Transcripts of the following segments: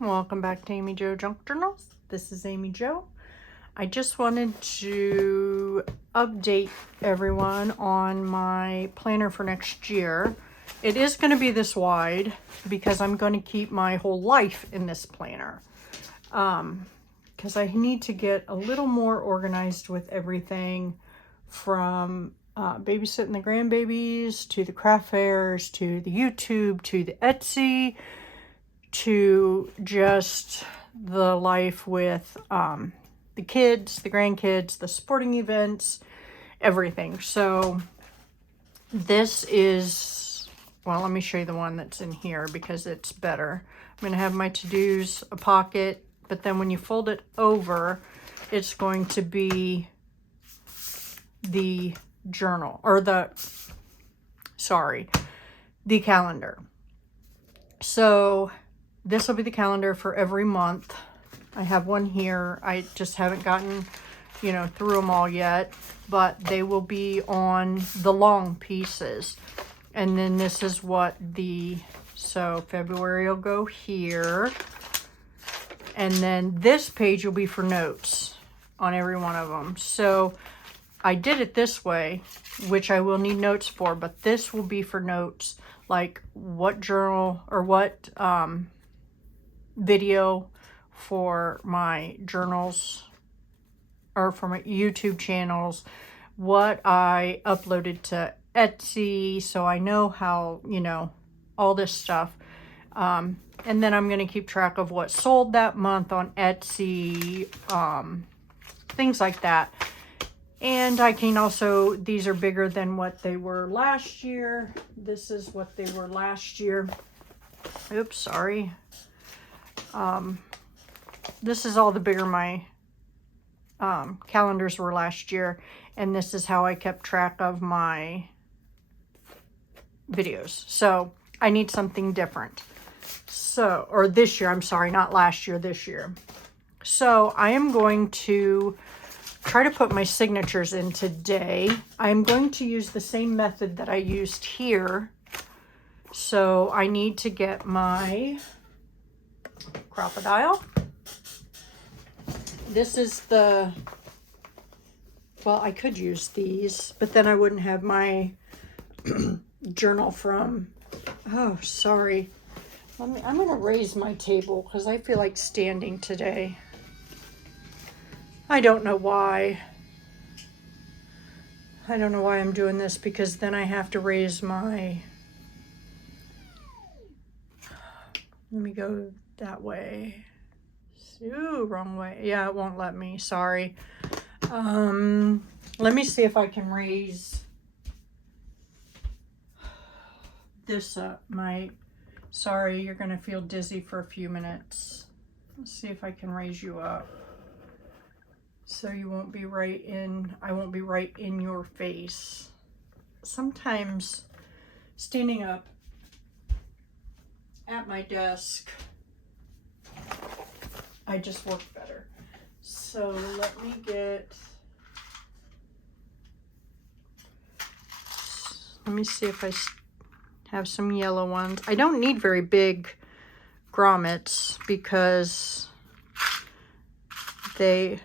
Welcome back to Amy Jo Junk Journals. This is Amy Jo. I just wanted to update everyone on my planner for next year. It is going to be this wide because I'm going to keep my whole life in this planner. Because I need to get a little more organized with everything from babysitting the grandbabies to the craft fairs to the YouTube to the Etsy to just the life with the kids, the grandkids, the sporting events, everything. So this is, well, let me show you the one that's in here because it's better. I'm going to have my to-dos, a pocket, but then when you fold it over, it's going to be the journal, or the calendar. So this will be the calendar for every month. I have one here. I just haven't gotten, through them all yet, but they will be on the long pieces. And then this is what so February will go here. And then this page will be for notes on every one of them. So I did it this way, which I will need notes for, but this will be for notes, like what journal or what video for my journals or for my YouTube channels, what I uploaded to Etsy, so I know how, all this stuff. And then I'm going to keep track of what sold that month on Etsy, things like that. And I can also, these are bigger than what they were last year. This is what they were last year. Oops, sorry. This is all the bigger my calendars were last year. And this is how I kept track of my videos. So I need something different. So, or this year, I'm sorry, not last year, this year. So I am going to try to put my signatures in today. I'm going to use the same method that I used here. So I need to get my crocodile. This is the, well, I could use these, but then I wouldn't have my journal from, oh, sorry. I'm going to raise my table because I feel like standing today. I don't know why. I don't know why I'm doing this, because then I have to raise my, let me go that way. Ooh, wrong way. Yeah, it won't let me. Sorry. Let me see if I can raise this up. Sorry, you're going to feel dizzy for a few minutes. Let's see if I can raise you up. So you won't be I won't be right in your face. Sometimes standing up at my desk, I just work better. So let me see if I have some yellow ones. I don't need very big grommets because they,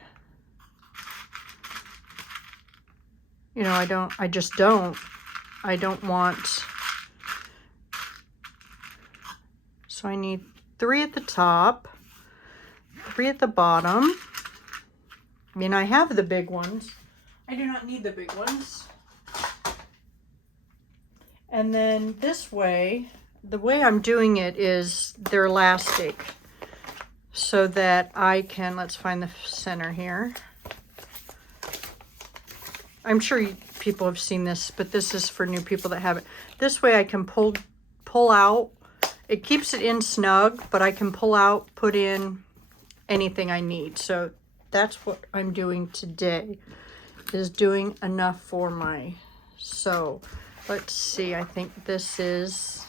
I don't want, so I need 3 at the top, 3 at the bottom. I mean, I have the big ones. I do not need the big ones. And then this way, the way I'm doing it is they're elastic so that I can, let's find the center here. I'm sure people have seen this, but this is for new people that haven't. This way I can pull out. It keeps it in snug, but I can pull out, put in anything I need. So that's what I'm doing today, is doing enough for my, so let's see, I think this is,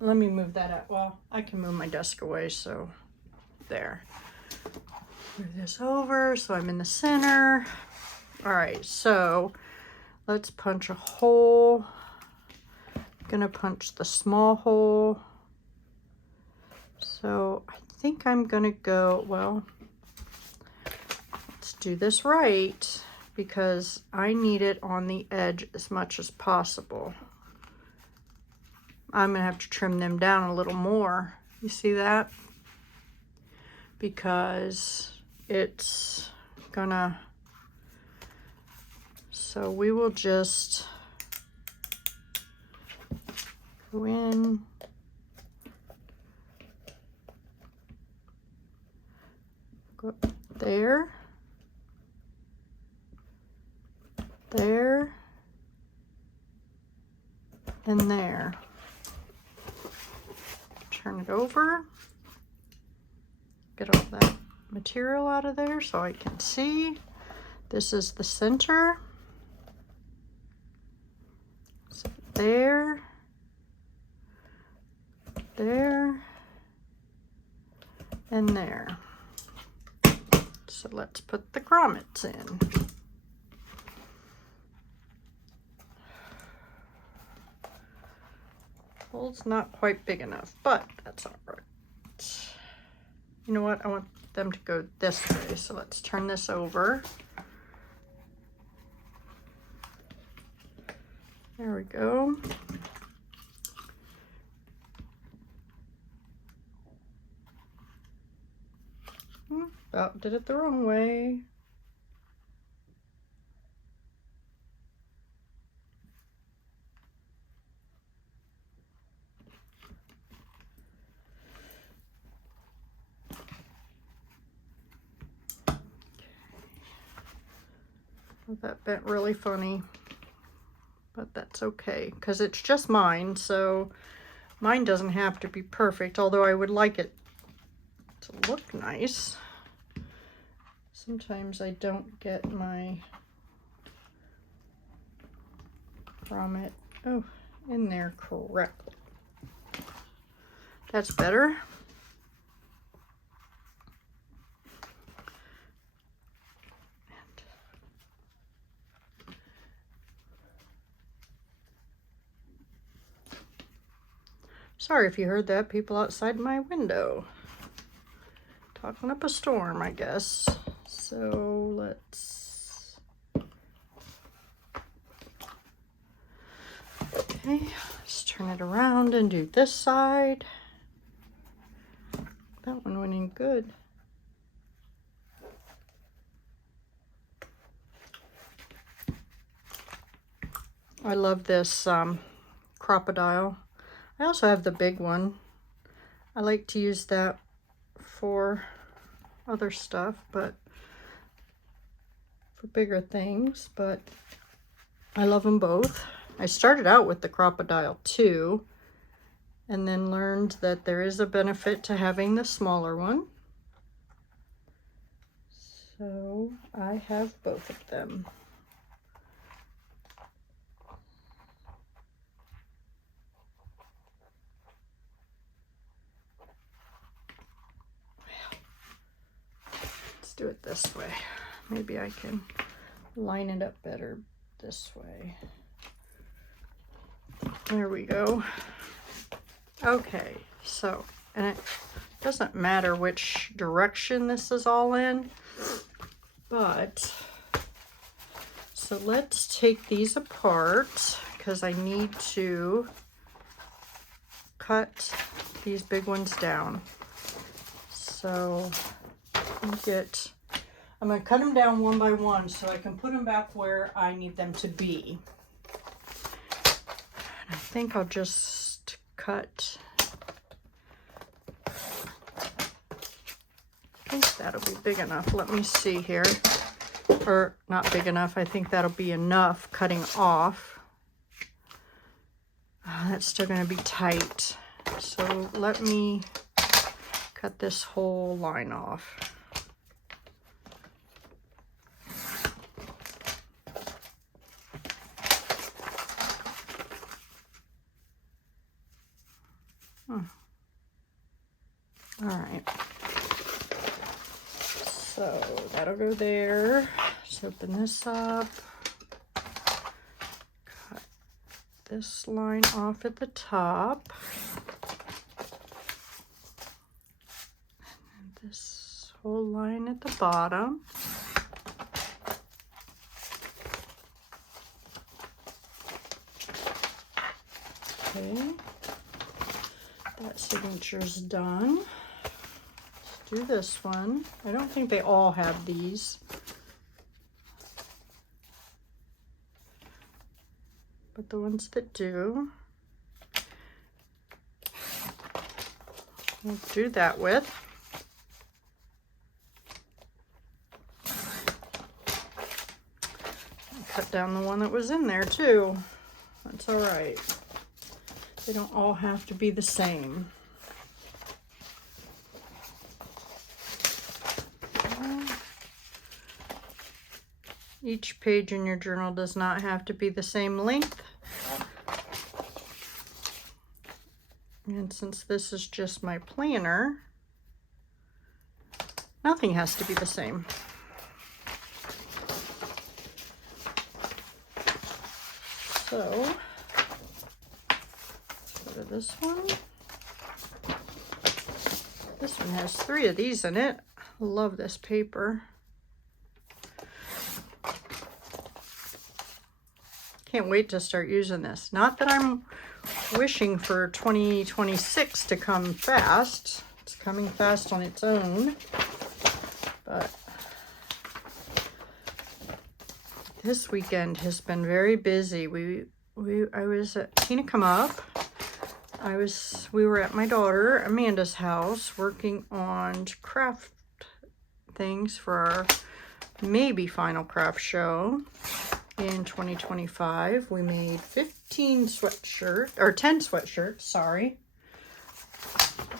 let me move that up. Well, I can move my desk away, so there. Move this over so I'm in the center. All right, so let's punch a hole gonna punch the small hole. So I think I'm gonna go, well, let's do this right because I need it on the edge as much as possible. I'm gonna have to trim them down a little more. You see that? Because it's gonna, so we will just go in, go there, there, and there. Turn it over, get all that material out of there so I can see. This is the center. So there, there, and there. So let's put the grommets in. Hole's not quite big enough, but that's all right. You know what? I want them to go this way, so let's turn this over. There we go. About did it the wrong way. Well, that bent really funny, but that's okay because it's just mine, so mine doesn't have to be perfect, although I would like it to look nice. Sometimes I don't get my grommet in there correctly. That's better. Sorry if you heard that, people outside my window. Talking up a storm, I guess. So let's, okay, let's turn it around and do this side. That one went in good. I love this crocodile. I also have the big one. I like to use that for other stuff, but for bigger things, but I love them both. I started out with the crocodile too, and then learned that there is a benefit to having the smaller one. So I have both of them. Do it this way. Maybe I can line it up better this way. There we go. Okay, so, and it doesn't matter which direction this is all in, but, so let's take these apart because I need to cut these big ones down. So I'm going to cut them down one by one so I can put them back where I need them to be. And I think I'll just cut, I think that'll be big enough. Let me see here. Or not big enough. I think that'll be enough cutting off. That's still going to be tight. So let me cut this whole line off. All right, so that'll go there. Let's open this up, cut this line off at the top. And this whole line at the bottom. Okay, that signature's done. Let's do this one. I don't think they all have these. But the ones that do, we'll do that with. Cut down the one that was in there too. That's all right. They don't all have to be the same. Each page in your journal does not have to be the same length. And since this is just my planner, nothing has to be the same. So, let's go to this one. This one has 3 of these in it. I love this paper. Can't wait to start using this. Not that I'm wishing for 2026 to come fast. It's coming fast on its own. But this weekend has been very busy. I was at Tina Come Up. We were at my daughter Amanda's house working on craft things for our maybe final craft show in 2025. We made 10 sweatshirts, sorry.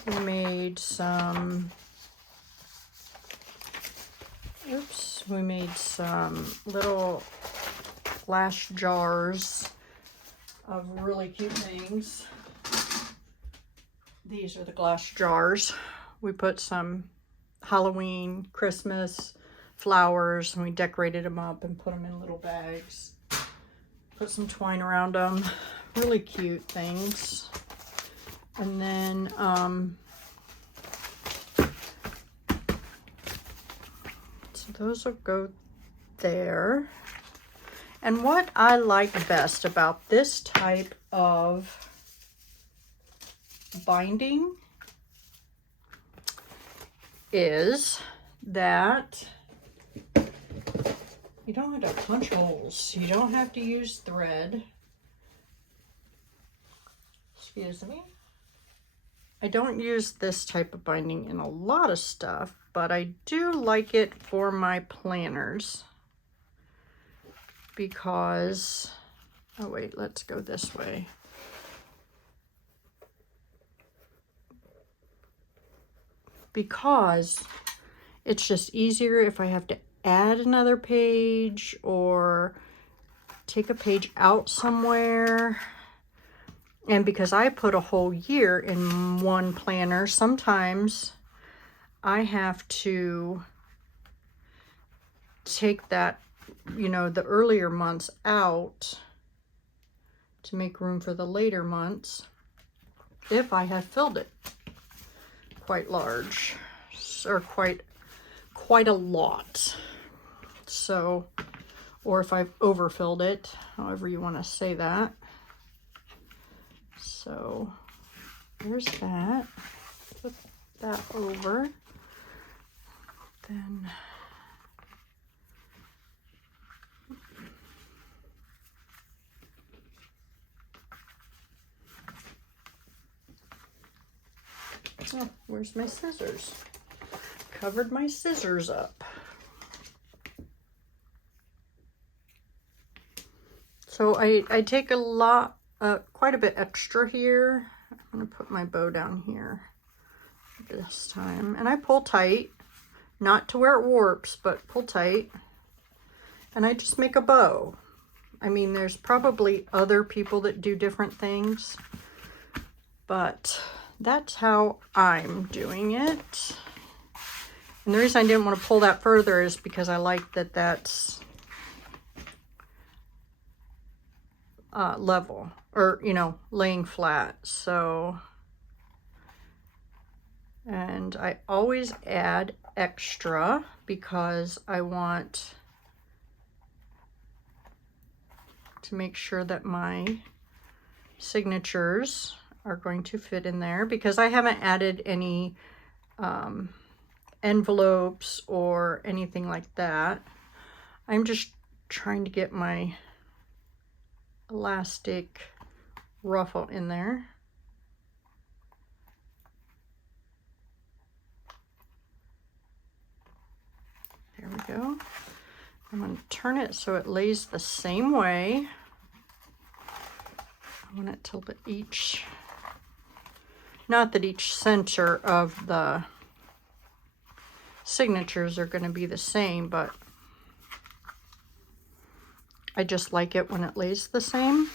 We made some little glass jars of really cute things. These are the glass jars. We put some Halloween, Christmas flowers, and we decorated them up and put them in little bags. Put some twine around them. Really cute things. And then so those will go there. And what I like best about this type of binding is that you don't have to punch holes. You don't have to use thread. Excuse me. I don't use this type of binding in a lot of stuff, but I do like it for my planners because, oh wait, let's go this way. Because it's just easier if I have to add another page or take a page out somewhere. And because I put a whole year in one planner, sometimes I have to take that, you know, the earlier months out to make room for the later months if I have filled it quite large or quite a lot. So, or if I've overfilled it, however you want to say that. So there's that. Put that over. Then oh, where's my scissors? Covered my scissors up. So I take a lot, quite a bit extra here. I'm gonna put my bow down here this time. And I pull tight, not to where it warps, but pull tight. And I just make a bow. I mean, there's probably other people that do different things, but that's how I'm doing it. And the reason I didn't want to pull that further is because I like that that's level, or, you know, laying flat. So, and I always add extra because I want to make sure that my signatures are going to fit in there, because I haven't added any envelopes or anything like that. I'm just trying to get my elastic ruffle in there. There we go. I'm going to turn it so it lays the same way. I want it to each, not that each center of the signatures are going to be the same, but I just like it when it lays the same.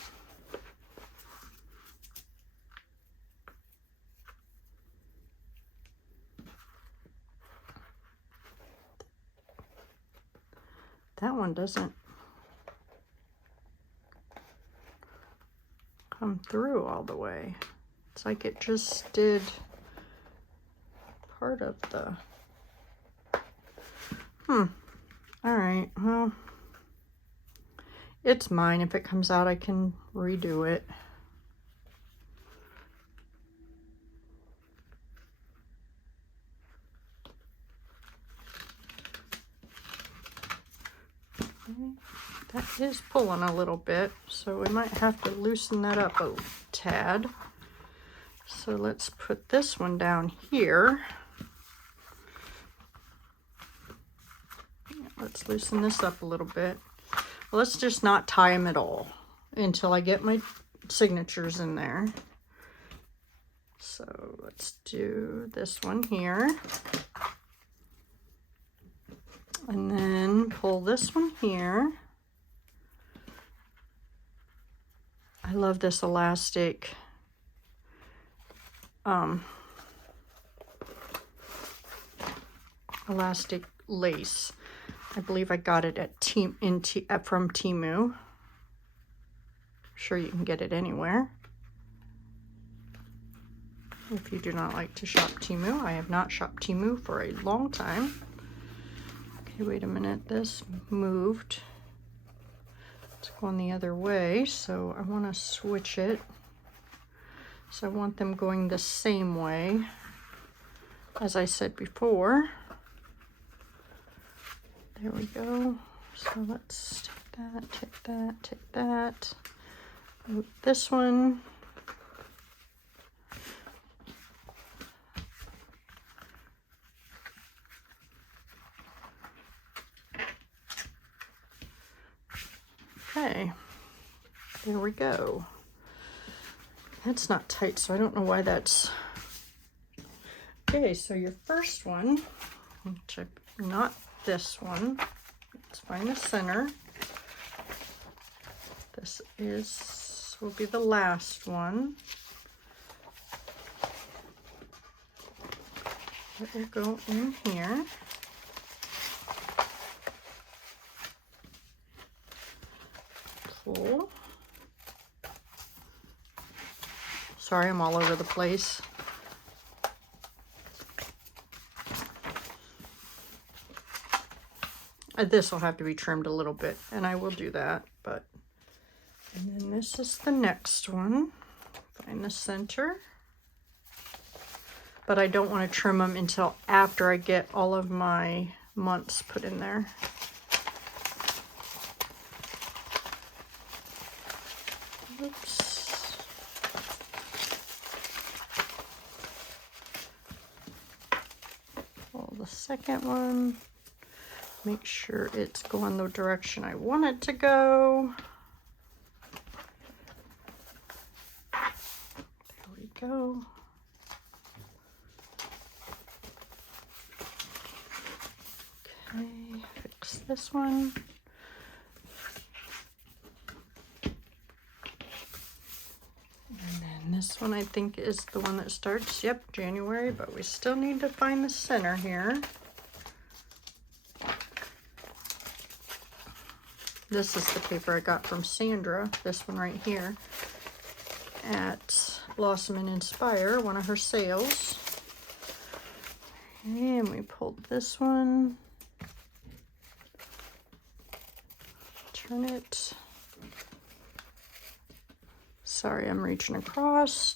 That one doesn't come through all the way. It's like it just did part of the... All right, well, it's mine. If it comes out, I can redo it. That is pulling a little bit, so we might have to loosen that up a tad. So let's put this one down here. Let's loosen this up a little bit. Let's just not tie them at all until I get my signatures in there. So let's do this one here. And then pull this one here. I love this elastic elastic lace. I believe I got it at from Temu. I'm sure you can get it anywhere. If you do not like to shop Temu, I have not shopped Temu for a long time. Okay, wait a minute, this moved. It's going the other way, so I want to switch it. So I want them going the same way, as I said before. There we go. So let's take that, take that, take that. Move this one. Okay, there we go. That's not tight, so I don't know why that's... Okay, so your first one, which not this one, let's find the center. This will be the last one. It will go in here. Pull. Sorry, I'm all over the place. This will have to be trimmed a little bit, and I will do that. And then this is the next one. Find the center. But I don't want to trim them until after I get all of my months put in there. Oops. Pull the second one. Make sure it's going the direction I want it to go. There we go. Okay, fix this one. And then this one I think is the one that starts, yep, January, but we still need to find the center here. This is the paper I got from Sandra, this one right here, at Blossom and Inspire, one of her sales. And we pulled this one. Turn it. Sorry, I'm reaching across.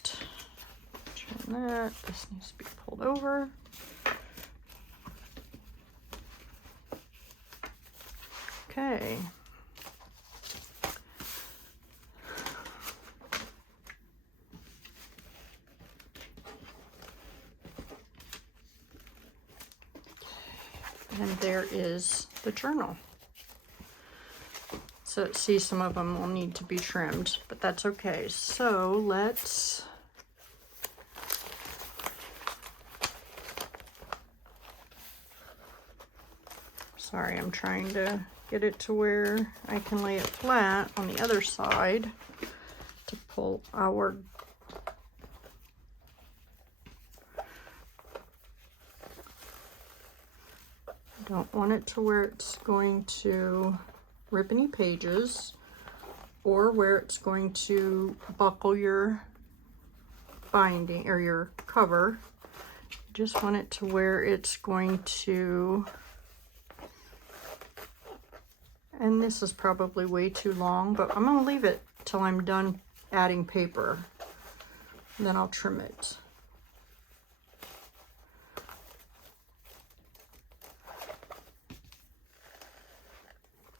Turn that. This needs to be pulled over. Okay. And there is the journal. So see, some of them will need to be trimmed, but that's okay. So let's sorry, I'm trying to get it to where I can lay it flat on the other side to pull our don't want it to where it's going to rip any pages or where it's going to buckle your binding or your cover. Just want it to where it's going to, and this is probably way too long, but I'm going to leave it till I'm done adding paper. And then I'll trim it.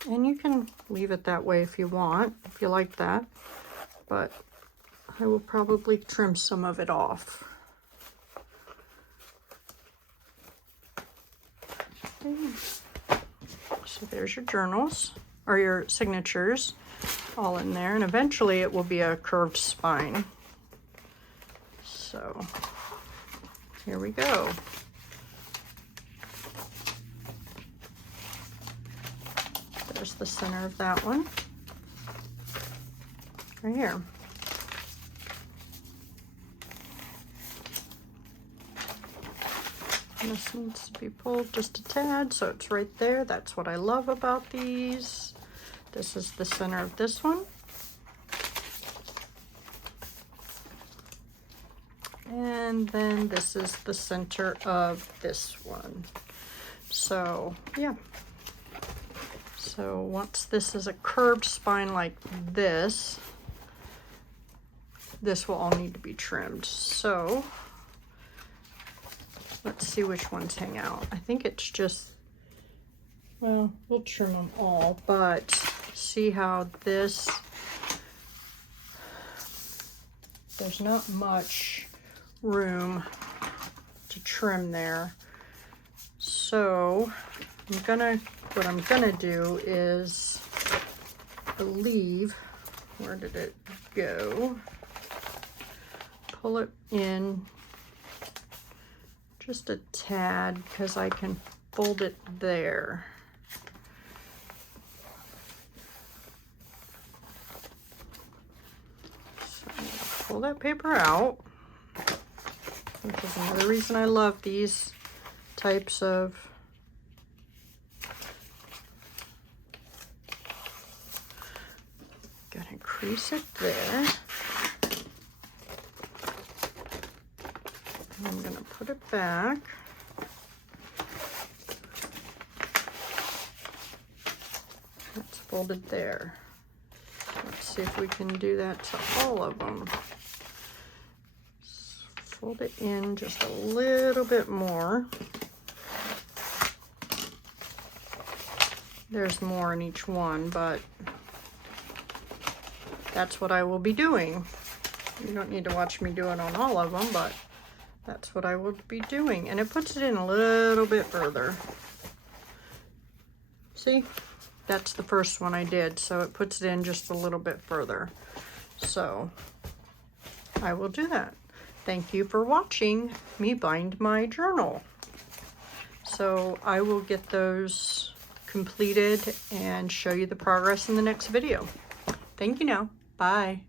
And you can leave it that way if you want, if you like that, but I will probably trim some of it off. Okay. So there's your journals, or your signatures, all in there, and eventually it will be a curved spine. So here we go. There's the center of that one, right here. And this needs to be pulled just a tad, so it's right there. That's what I love about these. This is the center of this one. And then this is the center of this one. So, yeah. So once this is a curved spine like this, this will all need to be trimmed. So let's see which ones hang out. I think it's just, well, we'll trim them all, but see how this, there's not much room to trim there. So what I'm gonna do is, I believe, where did it go? Pull it in just a tad because I can fold it there. So I'm gonna pull that paper out, which is another reason I love these types of crease it there. And I'm going to put it back. It's folded there. Let's see if we can do that to all of them. Fold it in just a little bit more. There's more in each one, but that's what I will be doing. You don't need to watch me do it on all of them, but that's what I will be doing. And it puts it in a little bit further. See? That's the first one I did, so it puts it in just a little bit further. So I will do that. Thank you for watching me bind my journal. So I will get those completed and show you the progress in the next video. Thank you now. Bye.